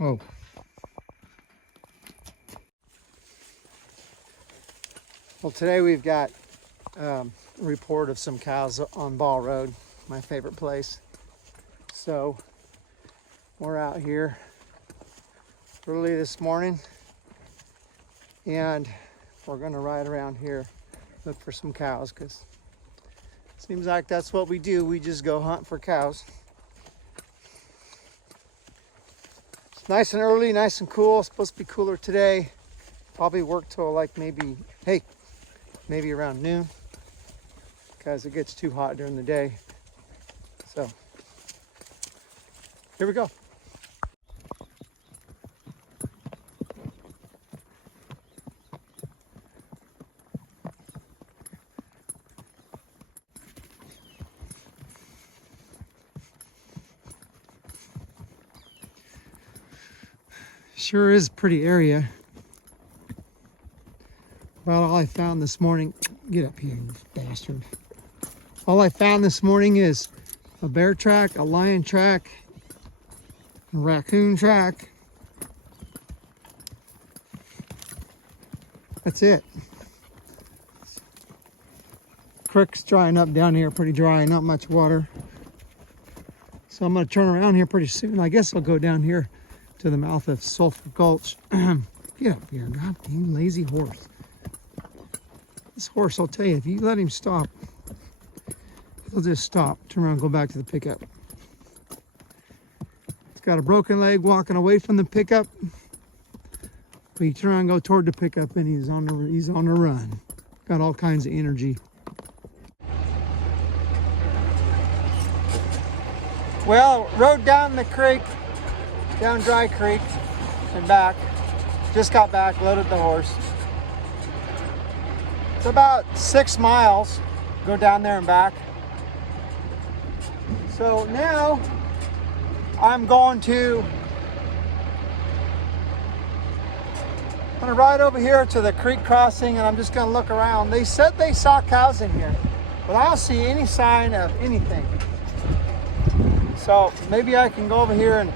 Oh. Well, today we've got a report of some cows on Ball Road, my favorite place. So we're out here early this morning and we're gonna ride around here, look for some cows, because it seems like that's what we do. We just go hunt for cows. It's nice and early, nice and cool. It's supposed to be cooler today. Probably work till like maybe around noon, because it gets too hot during the day. So here we go. Sure is a pretty area. Well, all I found this morning, get up here, you bastard. All I found this morning is a bear track, a lion track, a raccoon track. That's it. Creek's drying up down here, pretty dry, not much water. So I'm gonna turn around here pretty soon. I guess I'll go down here to the mouth of Sulphur Gulch. Get up here, god dang lazy horse. This horse, I'll tell you, if you let him stop, he'll just stop, turn around, go back to the pickup. He's got a broken leg walking away from the pickup, but you turn around and go toward the pickup and he's on the run. Got all kinds of energy. Well, rode down the creek, down Dry Creek and back. Just got back, loaded the horse. It's about 6 miles, go down there and back. So now I'm gonna ride over here to the creek crossing and I'm just gonna look around. They said they saw cows in here, but I don't see any sign of anything. So maybe I can go over here and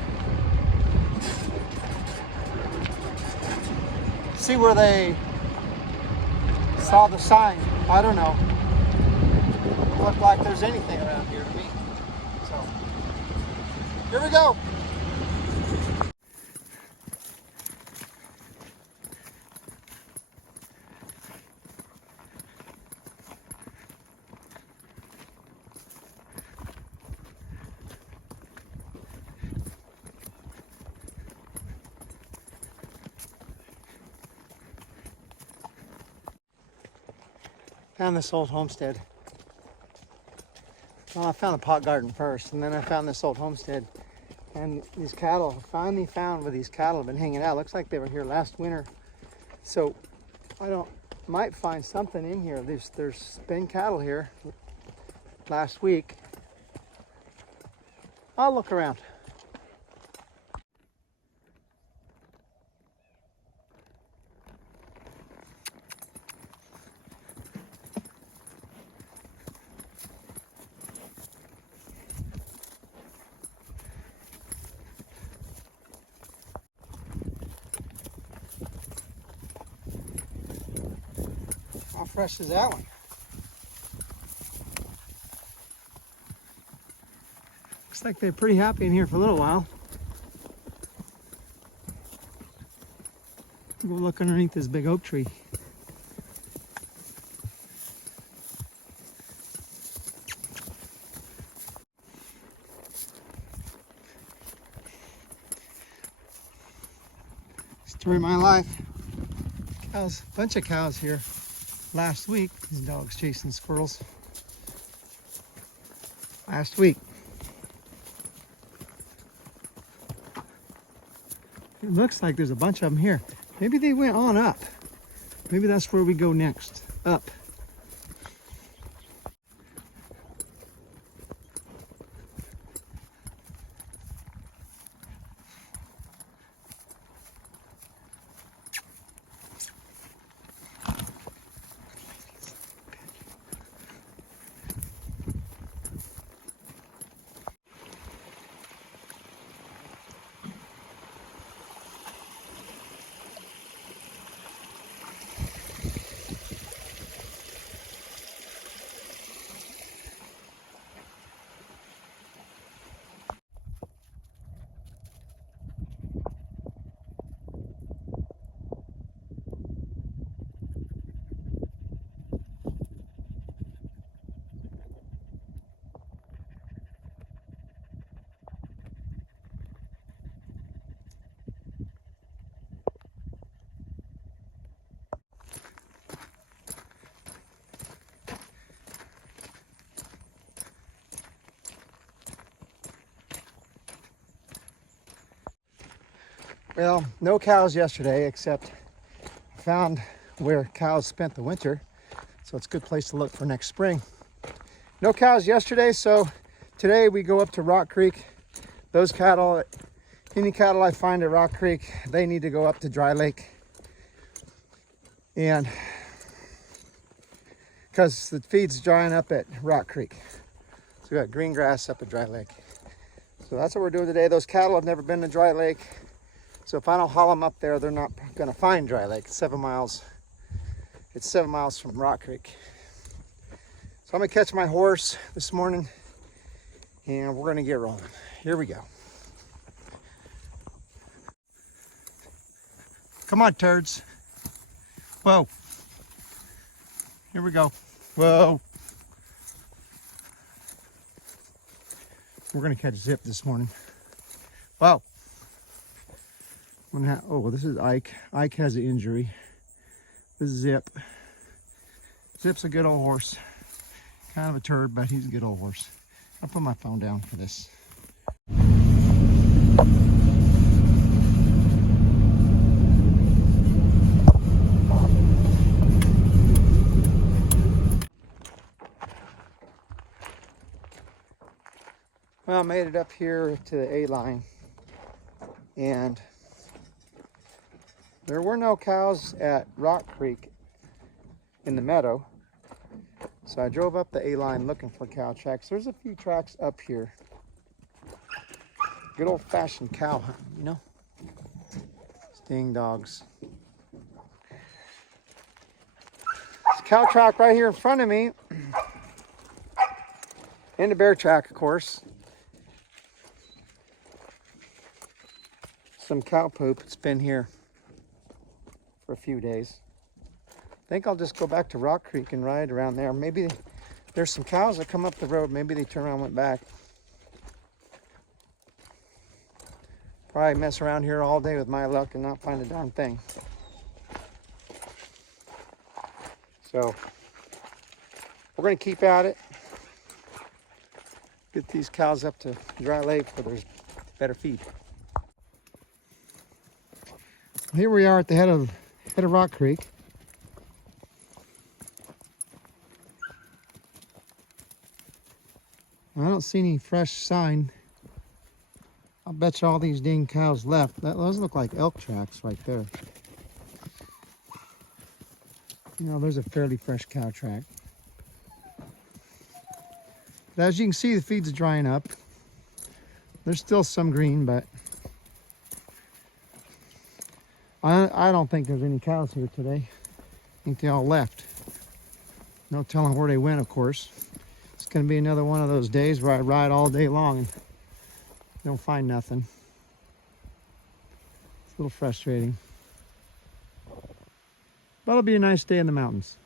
see where they saw the sign. I don't know. Doesn't look like there's anything around here to me. So here we go. Found this old homestead. Well, I found a pot garden first, and then I found this old homestead. And these cattle, finally found where these cattle have been hanging out. Looks like they were here last winter. So might find something in here. There's been cattle here last week. I'll look around. How fresh is that one? Looks like they're pretty happy in here for a little while. Go look underneath this big oak tree. Story of my life. Cows, bunch of cows here. Last week, these dogs chasing squirrels. Last week. It looks like there's a bunch of them here. Maybe they went on up. Maybe that's where we go next. Up. Well, no cows yesterday, except I found where cows spent the winter. So it's a good place to look for next spring. No cows yesterday, so today we go up to Rock Creek. Those cattle, any cattle I find at Rock Creek, they need to go up to Dry Lake. And because the feed's drying up at Rock Creek. So we got green grass up at Dry Lake. So that's what we're doing today. Those cattle have never been to Dry Lake. So if I don't haul them up there, they're not gonna find Dry Lake. It's 7 miles. It's 7 miles from Rock Creek. So I'm gonna catch my horse this morning and we're gonna get rolling. Here we go. Come on, turds. Whoa. Here we go. Whoa. We're gonna catch Zip this morning. Wow. Oh, this is Ike. Ike has an injury. This is Zip. Zip's a good old horse. Kind of a turd, but he's a good old horse. I'll put my phone down for this. Well, I made it up here to the A line, and there were no cows at Rock Creek in the meadow. So I drove up the A line looking for cow tracks. There's a few tracks up here. Good old fashioned cow hunt, you know? Sting dogs. There's a cow track right here in front of me. And a bear track, of course. Some cow poop. It's been here for a few days. I think I'll just go back to Rock Creek and ride around there. Maybe there's some cows that come up the road. Maybe they turn around and went back. Probably mess around here all day with my luck and not find a darn thing. So we're going to keep at it. Get these cows up to Dry Lake where there's better feed. Here we are at the head of Rock Creek. I don't see any fresh sign. I'll bet you all these dang cows left. Those look like elk tracks right there. You know, there's a fairly fresh cow track. But as you can see, the feed's drying up. There's still some green, but I don't think there's any cows here today. I think they all left. No telling where they went, of course. It's going to be another one of those days where I ride all day long and don't find nothing. It's a little frustrating. But it'll be a nice day in the mountains.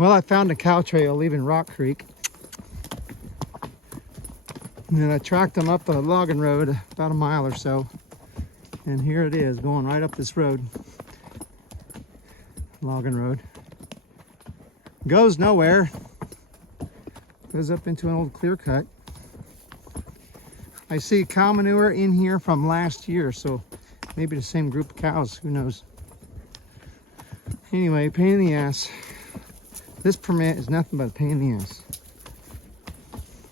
Well, I found a cow trail leaving Rock Creek. And then I tracked them up the logging road about a mile or so. And here it is, going right up this road. Logging road. Goes nowhere. Goes up into an old clear cut. I see cow manure in here from last year, so maybe the same group of cows, who knows. Anyway, pain in the ass. This permit is nothing but a pain in the ass.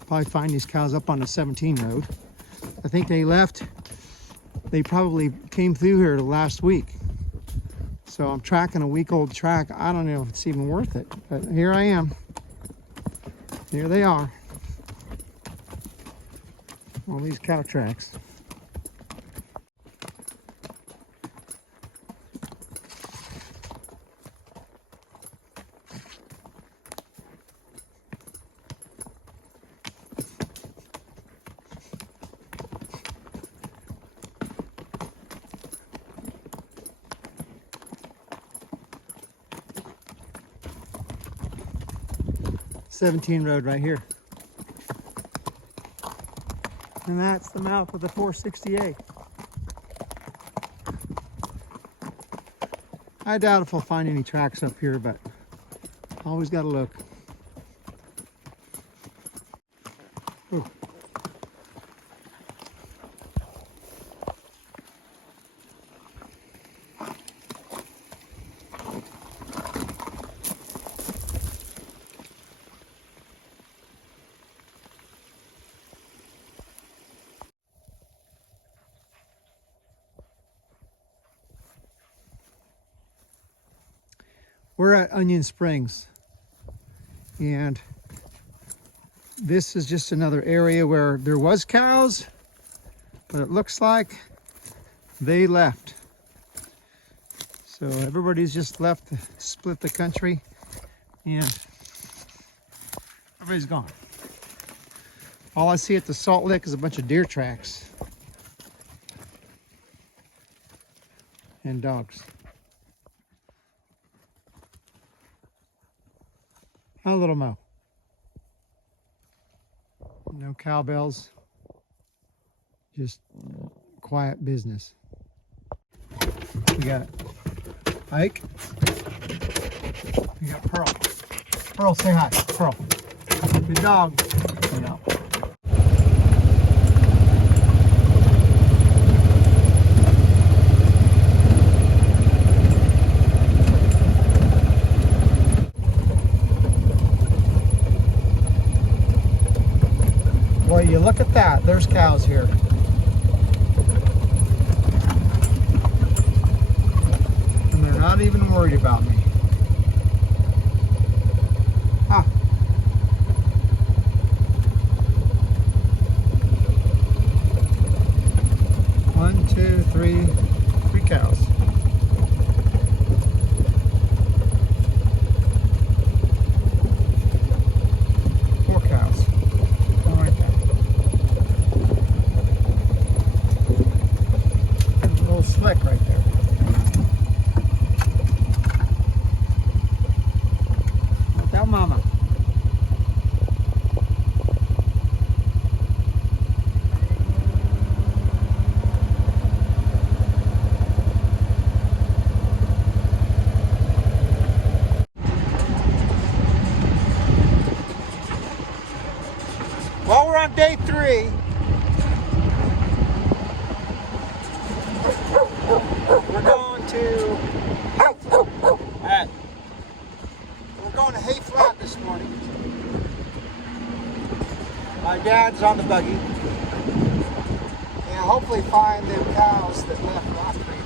Probably find these cows up on the 17 road. I think they left, they probably came through here last week. So I'm tracking a week-old track. I don't know if it's even worth it, but here I am. Here they are. All these cow tracks. '17 road right here. And that's the mouth of the 468. I doubt if I'll find any tracks up here, but always gotta look. Ooh. We're at Onion Springs, and this is just another area where there was cows, but it looks like they left. So everybody's just left to split the country, and everybody's gone. All I see at the Salt Lick is a bunch of deer tracks and dogs. A little Mo. No cowbells, just quiet business. We got Ike. We got Pearl. Pearl, say hi. Pearl. Good dog. Good dog. Well, you look at that, there's cows here. And they're not even worried about me. Huh. One, two, three cows. Four cows. Slick right there. Without mama. Well, we're on day 3. We're going to Hay Flat this morning. My dad's on the buggy. And hopefully find them cows that left Rock Creek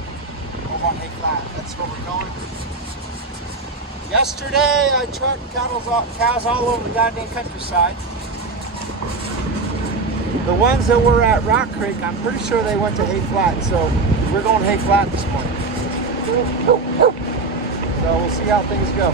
over on Hay Flat. That's where we're going. Yesterday I trucked cows all over the goddamn countryside. The ones that were at Rock Creek, I'm pretty sure they went to Hay Flat, so we're going to Hay Flat this morning. So we'll see how things go.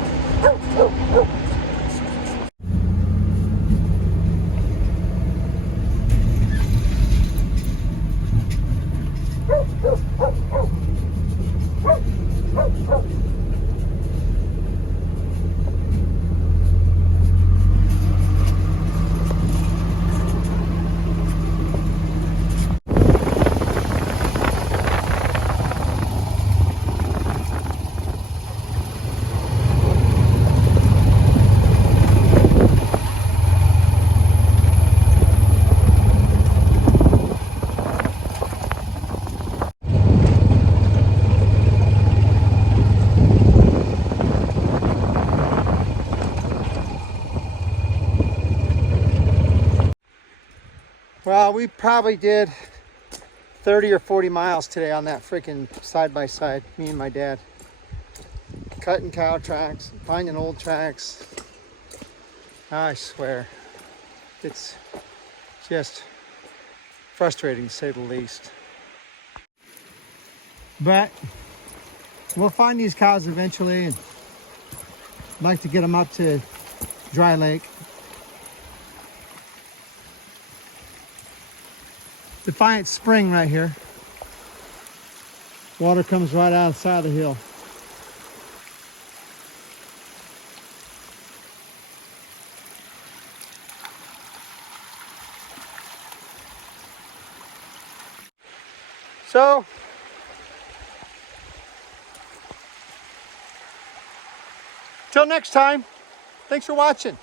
Well, we probably did 30 or 40 miles today on that freaking side-by-side, me and my dad. Cutting cow tracks, finding old tracks. I swear, it's just frustrating to say the least. But we'll find these cows eventually, and I'd like to get them up to Dry Lake. Defiant Spring right here. Water comes right outside the hill. So, till next time, thanks for watching.